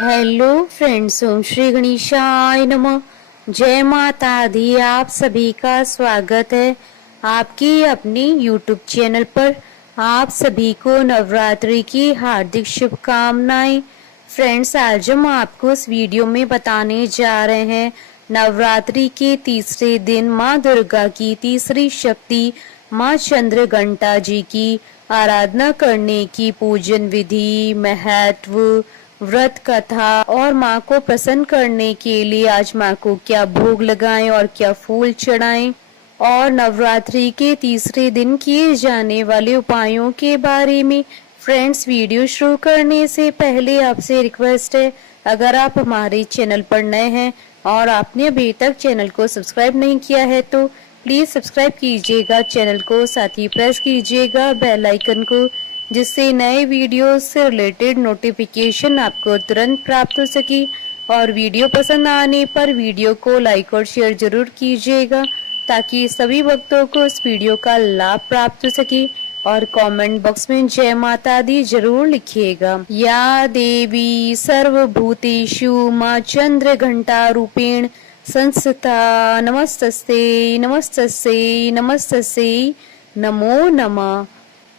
Hello friends, ओम श्री गणेशाय नमः। जय माता दी। आप सभी का स्वागत है आपकी अपने यूट्यूब चैनल पर। आप सभी को नवरात्रि की हार्दिक शुभकामनाएं। फ्रेंड्स, आज हम आपको इस वीडियो में बताने जा रहे हैं नवरात्रि के तीसरे दिन माँ दुर्गा की तीसरी शक्ति माँ चंद्र घंटा जी की आराधना करने की पूजन विधि, महत्व, व्रत कथा और माँ को प्रसन्न करने के लिए आज माँ को क्या भोग लगाएं और क्या फूल चढ़ाएं और नवरात्रि के तीसरे दिन किए जाने वाले उपायों के बारे में। फ्रेंड्स, वीडियो शुरू करने से पहले आपसे रिक्वेस्ट है, अगर आप हमारे चैनल पर नए हैं और आपने अभी तक चैनल को सब्सक्राइब नहीं किया है तो प्लीज सब्सक्राइब कीजिएगा चैनल को, साथ ही प्रेस कीजिएगा बेल आइकन को, जिससे नए वीडियो से रिलेटेड नोटिफिकेशन आपको तुरंत प्राप्त हो सके। और वीडियो पसंद आने पर वीडियो को लाइक और शेयर जरूर कीजिएगा ताकि सभी भक्तों को इस वीडियो का लाभ प्राप्त हो सके। और कमेंट बॉक्स में जय माता दी जरूर लिखिएगा। या देवी सर्वभूतेषु माँ चंद्र घंटा रूपेण संस्थिता नमस्तस्ते नमस्तस्ते नमस्तस्ते नमो नमः।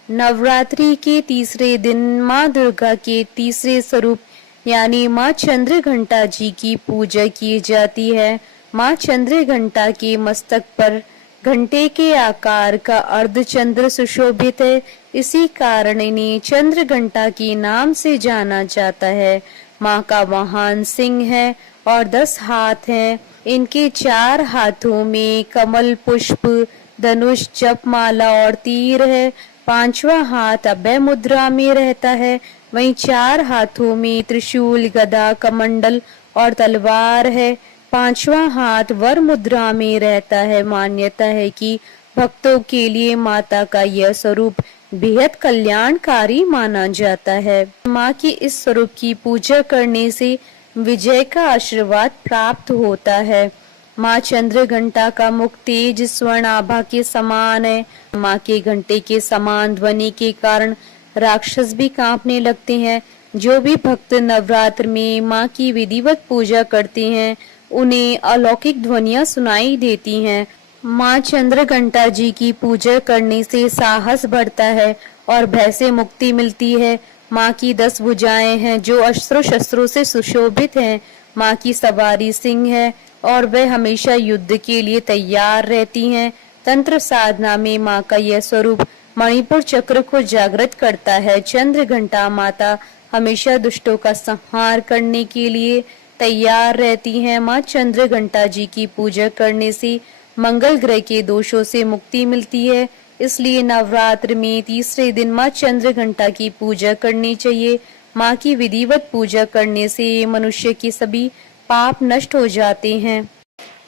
नवरात्रि के तीसरे दिन माँ दुर्गा के तीसरे स्वरूप यानी माँ चंद्र घंटा जी की पूजा की जाती है। माँ चंद्र घंटा के मस्तक पर घंटे के आकार का अर्धचंद्र सुशोभित है, इसी कारण इन्हें चंद्र घंटा के नाम से जाना जाता है। माँ का वाहन सिंह है और 10 हाथ हैं। इनके 4 हाथों में कमल पुष्प, धनुष, जपमाला और तीर है। 5वां हाथ अभय मुद्रा में रहता है। वहीं 4 हाथों में त्रिशूल, गदा, कमंडल और तलवार है। 5वां हाथ वर मुद्रा में रहता है। मान्यता है कि भक्तों के लिए माता का यह स्वरूप बेहद कल्याणकारी माना जाता है। माँ की इस स्वरूप की पूजा करने से विजय का आशीर्वाद प्राप्त होता है। माँ चंद्र घंटा का मुख तेज स्वर्ण आभा के समान है। माँ के घंटे के समान ध्वनि के कारण राक्षस भी कांपने लगते हैं। जो भी भक्त नवरात्र में माँ की विधिवत पूजा करते हैं उन्हें अलौकिक ध्वनियां सुनाई देती हैं। माँ चंद्र घंटा जी की पूजा करने से साहस बढ़ता है और भय से मुक्ति मिलती है। माँ की 10 भुजाएं हैं जो अस्त्रों शस्त्रों से सुशोभित हैं। माँ की सवारी सिंह है और वह हमेशा युद्ध के लिए तैयार रहती हैं। तंत्र साधना में माँ का यह स्वरूप मणिपुर चक्र को जागृत करता है। चंद्र घंटा माता हमेशा दुष्टों का संहार करने के लिए तैयार रहती हैं। माँ चंद्र घंटा जी की पूजा करने से मंगल ग्रह के दोषों से मुक्ति मिलती है, इसलिए नवरात्र में तीसरे दिन माँ चंद्र घंटा की पूजा करनी चाहिए। माँ की विधिवत पूजा करने से मनुष्य के सभी पाप नष्ट हो जाते हैं।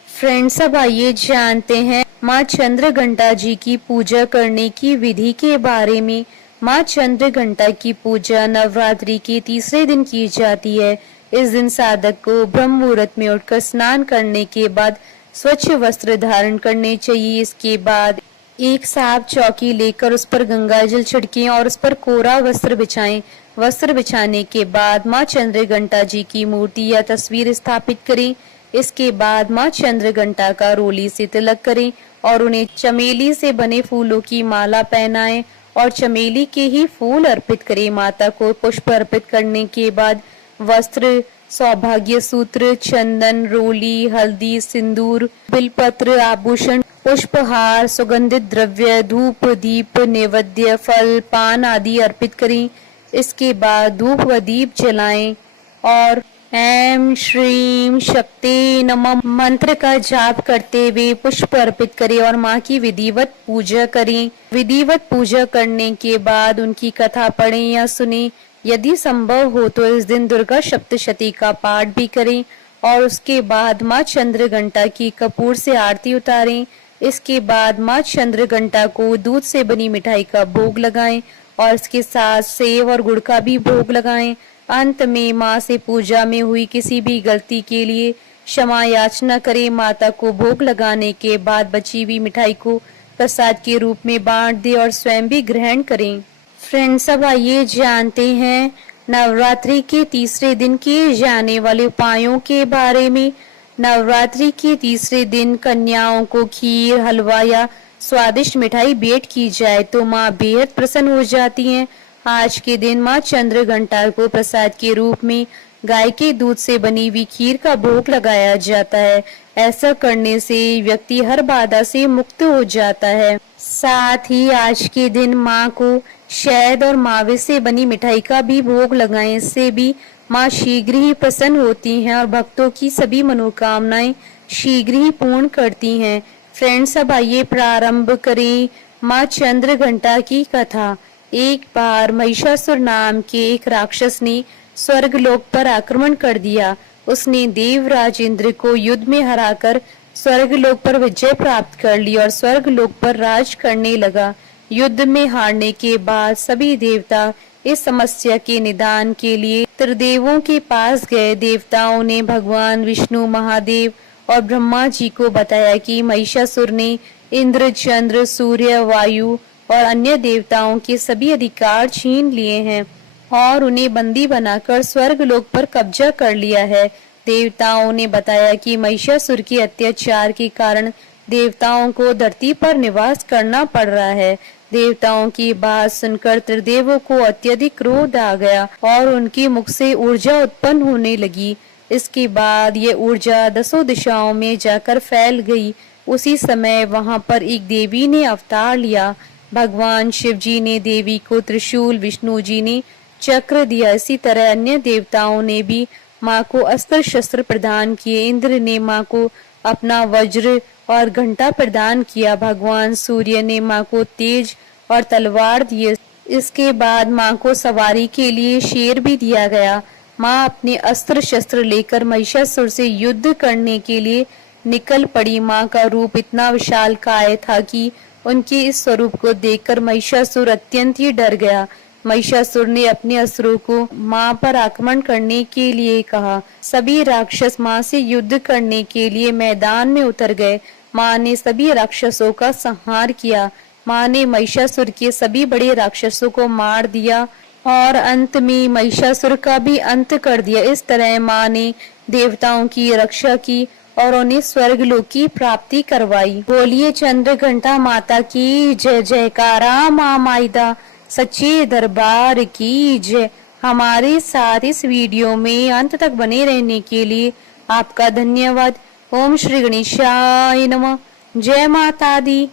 फ्रेंड्स, अब आइए जानते हैं माँ चंद्र घंटा जी की पूजा करने की विधि के बारे में। माँ चंद्र घंटा की पूजा नवरात्रि के तीसरे दिन की जाती है। इस दिन साधक को ब्रह्म मुहूर्त में उठकर स्नान करने के बाद स्वच्छ वस्त्र धारण करने चाहिए। इसके बाद एक साफ चौकी लेकर उस पर गंगा जल छिड़कें और उस पर कोरा वस्त्र बिछाएं। वस्त्र बिछाने के बाद माँ चंद्र घंटा जी की मूर्ति या तस्वीर स्थापित करें। इसके बाद माँ चंद्र घंटा का रोली से तिलक करें और उन्हें चमेली से बने फूलों की माला पहनाएं और चमेली के ही फूल अर्पित करें। माता को पुष्प अर्पित करने के बाद वस्त्र, सौभाग्य सूत्र, चंदन, रोली, हल्दी, सिंदूर, बिलपत्र, आभूषण, पुष्पहार, सुगंधित द्रव्य, धूप, दीप, नैवेद्य, फल, पान आदि अर्पित करें। इसके बाद धूप व दीप जलाएं और ऐं श्रीं शक्ति नमः मंत्र का जाप करते हुए पुष्प अर्पित करें और माँ की विधिवत पूजा करें। विधिवत पूजा करने के बाद उनकी कथा पढ़ें या सुनें। यदि संभव हो तो इस दिन दुर्गा सप्तशती का पाठ भी करें और उसके बाद माँ चंद्र घंटा की कपूर से आरती उतारें। इसके बाद माँ चंद्र घंटा को दूध से बनी मिठाई का भोग लगाएं और इसके साथ सेव और गुड़ का भी भोग लगाएं। अंत में माँ से पूजा में हुई किसी भी गलती के लिए क्षमा याचना करें। माता को भोग लगाने के बाद बची हुई मिठाई को प्रसाद के रूप में बांट दें और स्वयं भी ग्रहण करें। फ्रेंड्स, अब आइए जानते हैं नवरात्रि के तीसरे दिन किए जाने वाले उपायों के बारे में। नवरात्रि के तीसरे दिन कन्याओं को खीर, हलवा या स्वादिष्ट मिठाई भेंट की जाए तो माँ बेहद प्रसन्न हो जाती हैं। आज के दिन माँ चंद्रघंटा को प्रसाद के रूप में गाय के दूध से बनी हुई खीर का भोग लगाया जाता है। ऐसा करने से व्यक्ति हर बाधा से मुक्त हो जाता है। साथ ही आज के दिन माँ को शहद और मावे से बनी मिठाई का भी भोग लगाएं। इससे भी माँ शीघ्र ही प्रसन्न होती हैं और भक्तों की सभी मनोकामनाएं शीघ्र ही पूर्ण करती हैं। फ्रेंड्स, अब आइए प्रारंभ करें माँ चंद्रघंटा की कथा। एक बार महिषासुर नाम के एक राक्षस ने स्वर्गलोक पर आक्रमण कर दिया। उसने देवराज इंद्र को युद्ध में हराकर स्वर्गलोक पर विजय प्राप्त कर ली और स्वर्गलोक पर राज करने लगा। युद्ध में हारने के बाद सभी देवता इस समस्या के निदान के लिए त्रिदेवों के पास गए। देवताओं ने भगवान विष्णु, महादेव और ब्रह्मा जी को बताया कि महिषासुर ने इंद्र, चंद्र, सूर्य, वायु और अन्य देवताओं के सभी अधिकार छीन लिए हैं और उन्हें बंदी बनाकर स्वर्गलोक पर कब्जा कर लिया है। देवताओं ने बताया कि महिषासुर के अत्याचार के कारण देवताओं को धरती पर निवास करना पड़ रहा है। देवताओं की बात सुनकर त्रिदेवों को अत्यधिक क्रोध आ गया और उनके मुख से ऊर्जा उत्पन्न होने लगी। इसके बाद ये ऊर्जा 10 दिशाओं में जाकर फैल गई। उसी समय वहां पर एक देवी ने अवतार लिया। भगवान शिव जी ने देवी को त्रिशूल, विष्णु जी ने चक्र दिया। इसी तरह अन्य देवताओं ने भी माँ को अस्त्र शस्त्र प्रदान किए। इंद्र ने माँ को अपना वज्र और घंटा प्रदान किया। भगवान सूर्य ने माँ को तेज और तलवार दिए। इसके बाद माँ को सवारी के लिए शेर भी दिया गया। माँ अपने अस्त्र शस्त्र लेकर महिषासुर से युद्ध करने के लिए निकल पड़ी। माँ का रूप इतना विशालकाय था कि उनके इस स्वरूप को देखकर महिषासुर अत्यंत ही डर गया। महिषासुर ने अपने असुरों को माँ पर आक्रमण करने के लिए कहा। सभी राक्षस माँ से युद्ध करने के लिए मैदान में उतर गए। माँ ने सभी राक्षसों का संहार किया। माँ ने महिषासुर के सभी बड़े राक्षसों को मार दिया और अंत में महिषासुर का भी अंत कर दिया। इस तरह माँ ने देवताओं की रक्षा की और उन्हें स्वर्गलोक की प्राप्ति करवाई। बोलिए चंद्रघंटा माता की जय। जयकारा माँ माइदा सच्चे दरबार की जय। हमारे साथ इस वीडियो में अंत तक बने रहने के लिए आपका धन्यवाद। ओम श्री गणेशाय नमः। जय माता दी।